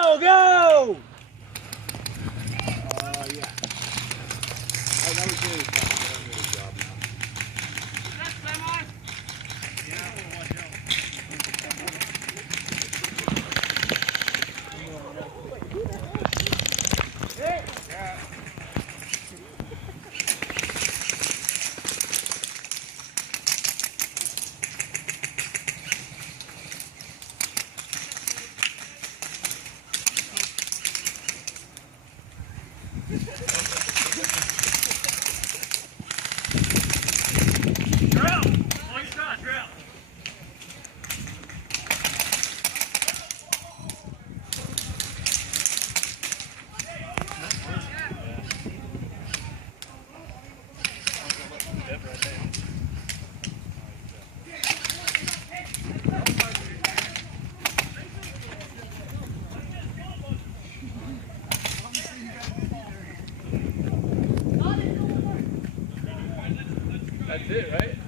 Go, go! Yeah. That was really fun. I did a good job now. That's it, right?